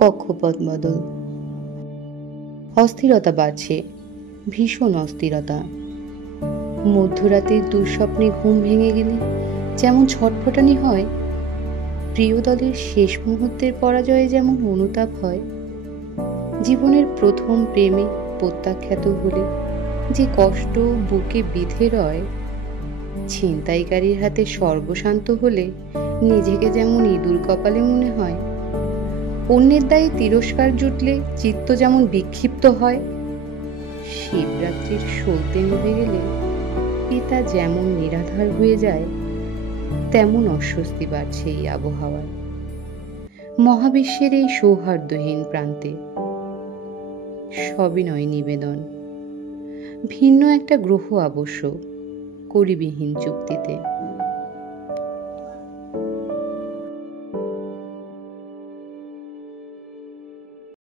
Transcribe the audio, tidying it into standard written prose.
কক্ষপথ বদল। অস্থিরতা বাড়ছে, ভীষণ অস্থিরতা। মধ্যরাতের দুঃস্বপ্নে ঘুম ভেঙে গেলে যেমন ছটফটানি হয়, প্রিয় দলের শেষ মুহূর্তের পরাজয়ে যেমন অনুতাপ হয়, জীবনের প্রথম প্রেমে প্রত্যাখ্যাত হলে যে কষ্ট বুকে বিঁধে রয়, ছিনতাইকারীর হাতে সর্বশান্ত হলে নিজেকে যেমন ইঁদুর কপালে মনে হয়, অন্যের দায়ে তিরস্কার জুটলে চিত্ত যেমন বিক্ষিপ্ত হয়, শিবরাত্রির সলতে নিভে গেলে পিতা যেমন নিরাধার হয়ে যায়, তেমন অস্বস্তি বাড়ছে এই আবহাওয়ায়। মহাবিশ্বের এই সৌহার্দ্যহীন প্রান্তে সবিনয় নিবেদন, ভিন্ন একটা গ্রহ আবশ্যক, করিবিহীন চুক্তিতে।